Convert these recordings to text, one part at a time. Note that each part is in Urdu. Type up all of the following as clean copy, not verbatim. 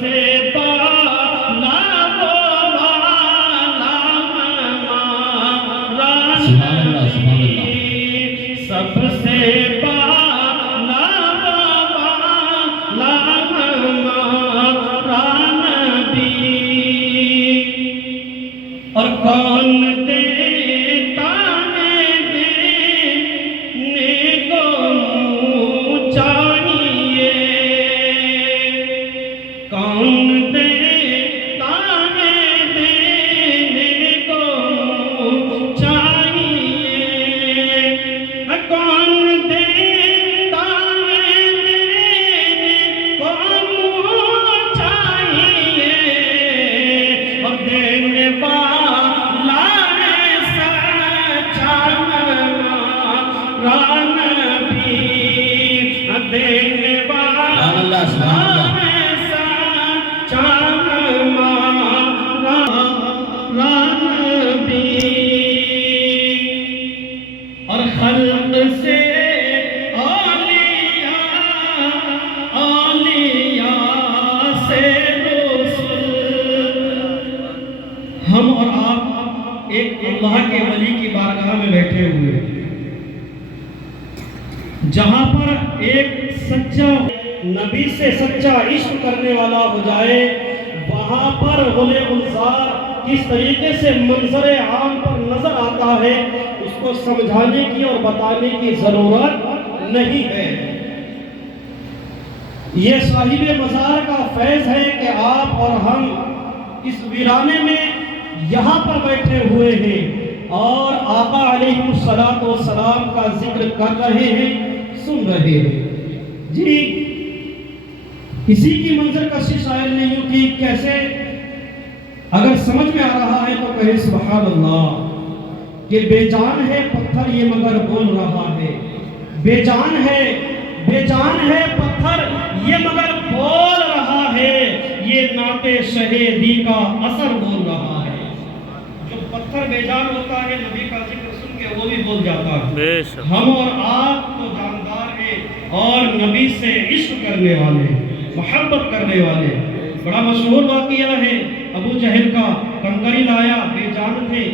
سے بالا وہ والا ہمارا نبی، سب سے بالا وہ والا ہمارا نبی، اور کون دیتا ہے دینے کو منہ چاہیے، کون دیتا ہے دینے کو منہ چاہیے، کون دیتا ہے دینے کو منہ چاہیے، اور دینے والا ہے سچا ہمارا نبی، دینے والا ہے سچا ہمارا نبی، اور خلق سے اولیاء سے رسول، ہم اور آپ ایک اللہ کے ولی کی بارگاہ میں بیٹھے ہوئے ہیں، جہاں پر ایک سچا نبی سے سچا عشق کرنے والا ہو جائے، وہاں پر غل گلزار کس طریقے سے منظر عام پر نظر آتا ہے اس کو سمجھانے کی اور بتانے کی ضرورت نہیں ہے۔ یہ صاحب مزار کا فیض ہے کہ آپ اور ہم اس ویرانے میں یہاں پر بیٹھے ہوئے ہیں اور آقا علیہ السلام کا ذکر کر رہے ہیں، سن رہے ہیں۔ جی کسی کی منظر کشی شاعر نہیں ہوں کہ کیسے، اگر سمجھ میں آ رہا ہے تو کہے سبحان اللہ، کہ بے جان ہے پتھر یہ مگر بول رہا ہے، بے جان ہے پتھر یہ مگر بول رہا ہے، یہ نعت شہیدی کا اثر بول رہا ہے۔ جو پتھر بے جان ہوتا ہے نبی کا ذکر سن کے وہ بھی بول جاتا ہے۔ ہم اور آپ تو جاندار ہیں اور نبی سے عشق کرنے والے، محبت کرنے والے۔ بڑا مشہور واقعہ ہے ابو جہل کا، کنکری لایا، بے جان تھے،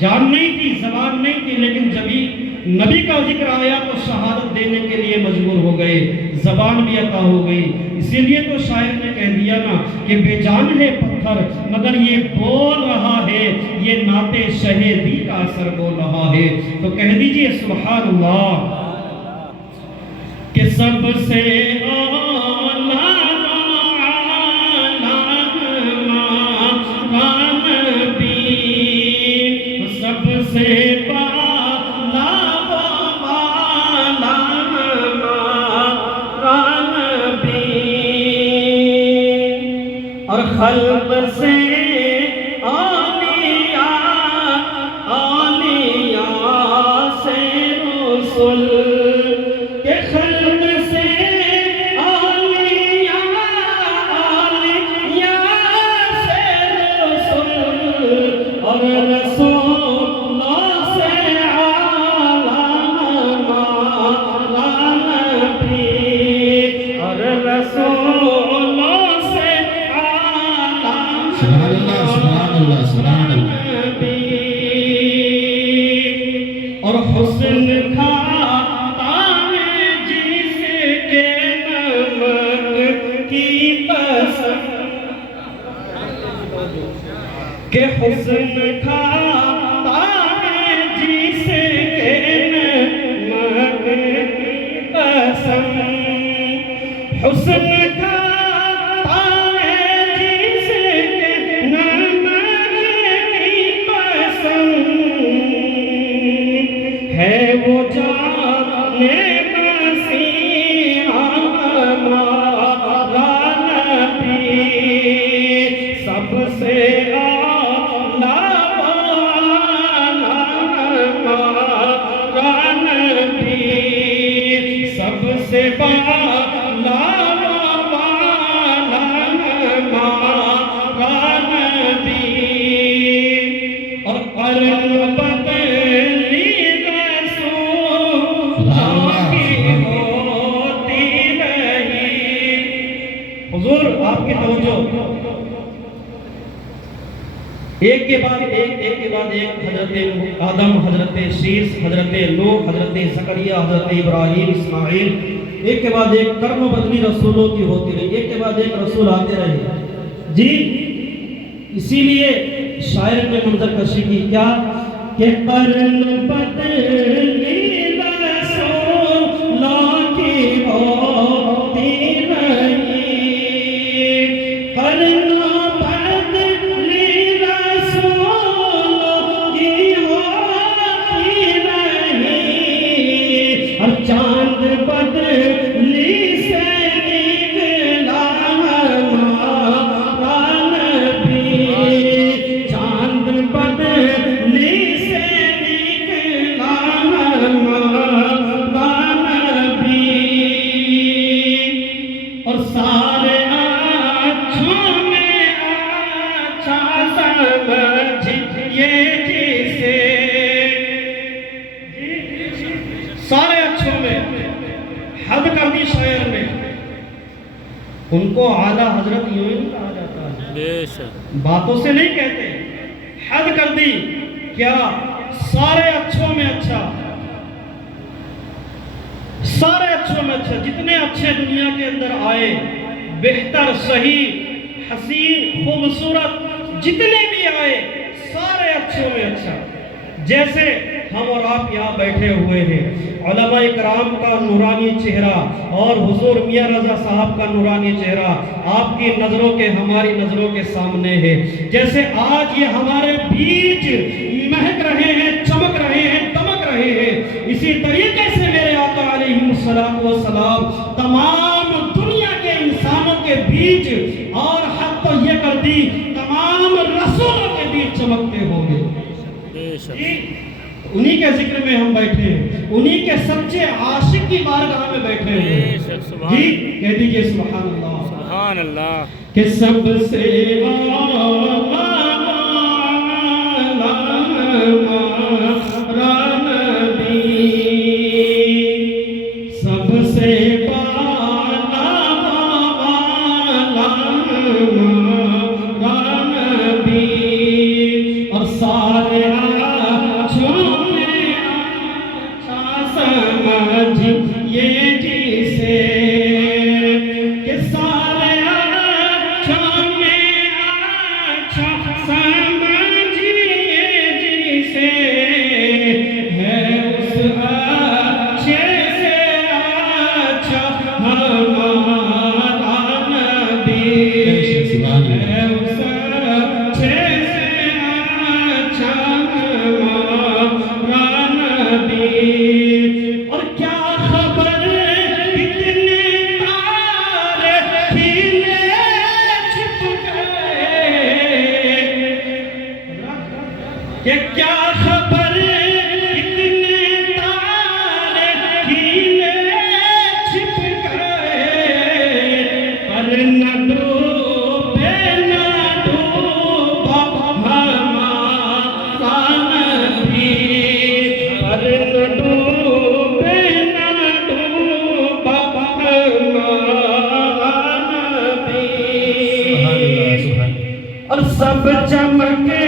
جان نہیں تھی، زبان نہیں تھی، لیکن جبھی نبی کا ذکر آیا تو شہادت دینے کے لیے مجبور ہو گئے، زبان بھی عطا ہو گئی۔ اسی لیے تو شاعر نے کہہ دیا نا کہ بے جان ہے پتھر مگر یہ بول رہا ہے، یہ نعت شہیدی کا اثر بول رہا ہے۔ تو کہہ دیجئے سبحان اللہ، کہ سب سے اور خلق سے اولیاء سے رسول، کہ خلق سے اولیاء سے رسول، اور رسولوں سے اعلیٰ ہمارا نبی، اور رسولوں سے اور حسن کھاتا ہے جس کے نمک کی پسند، کہ حسن کھاتا ہے جس کے نمک کی پسند، حسن کھاتا ہے جس کے نمک کی پسند، ہے وہ جانے مسیحا ہمارا نبی، سب سے اعلیٰ والا ہمارا نبی، سب سے بالا والا ہمارا نبی، اور قرن بدلی رسول کی ہوتی نہیں۔ حضور آپ کی ایک کے بعد ایک حضرت آدم، حضرت شیس، حضرت نوح، حضرت زکریا، حضرت ابراہیم، اسماعیل، ایک کے بعد ایک کرم و بدلی رسولوں کی ہوتی رہی، ایک کے بعد ایک رسول آتے رہے جی۔ اسی لیے شاعر نے منظر کشی کی کیا کہ قرن بدلی رسولوں کی ہوتی رہی، قرن بدلی رسولوں کی ہوتی رہی، اور چاند بدلی سے نکلا ہمارا نبی، چاند بدلی سے نکلا ہمارا نبی، اور سارے اچھوں میں اچھا سمجھیے جسے، سارے اچھوں میں حد کر دی شاعر نے، ان کو اعلیٰ حضرت یوں ہی کہا جاتا ہے، بے شک باتوں سے نہیں کہتے، حد کر دی کیا سارے اچھوں میں اچھا، سارے اچھوں میں اچھا، جتنے اچھے دنیا کے اندر آئے، بہتر، صحیح، حسین، خوبصورت جتنے بھی آئے، سارے اچھوں میں اچھا۔ جیسے ہم اور آپ یہاں بیٹھے ہوئے ہیں، علماء اکرام کا نورانی چہرہ اور حضور میاں رضا صاحب کا نورانی چہرہ آپ کی نظروں کے ہماری نظروں کے سامنے ہے، جیسے آج یہ ہمارے بیچ مہک رہے ہیں، چمک رہے ہیں، دمک رہے ہیں، اسی طریقے سے میرے آقا علیہ السلام تمام دنیا کے انسانوں کے بیچ، اور حد تو یہ کر دی تمام رسولوں کے بیچ چمکتے ہوں گے۔ انہی کے ذکر میں ہم بیٹھے ہیں، انہی کے سچے عاشق کی بارگاہ میں بیٹھے ہیں جی، کہہ دیجئے سبحان اللہ، سبحان اللہ، کہ سب سے ہمارا نبی، سب سے بالا ہمارا نبی، اور سارے یہ جسے، کہ سارے اچھوں میں اچھا سمجھیے جسے، ہے اس اچھے سے اچھا ہمارا نبی، ہے اس اچھے سے اچھا ہمارا نبی۔ کہ کیا خبر اتنے تارے کھیلے چھپ گئے، پر نہ ڈوبے نہ ڈوبا ہمارا نبی، پر نہ ڈوبے نہ ڈوبا ہمارا نبی، اور سب چمکے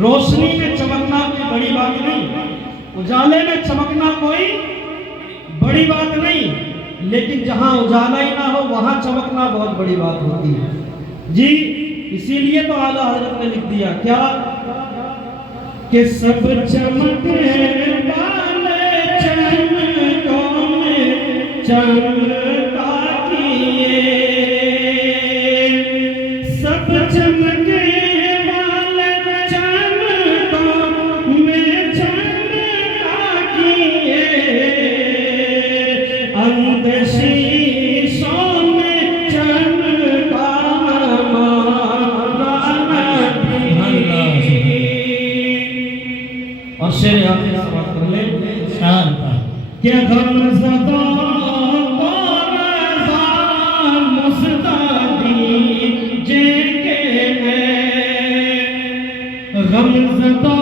روشنی میں چمکنا کوئی بڑی بات نہیں، اجالے میں چمکنا کوئی بڑی بات نہیں، لیکن جہاں اجالا ہی نہ ہو وہاں چمکنا بہت بڑی بات ہوتی ہے جی۔ اسی لیے تو اعلیٰ حضرت نے لکھ دیا کیا کہ سب چمکنے والے چمکوں میں چمکا کیے، سب چمکنے اور شیر آخر سوال کر لیں کہ غم زدہ رضا مستعدی جے کے غم زدہ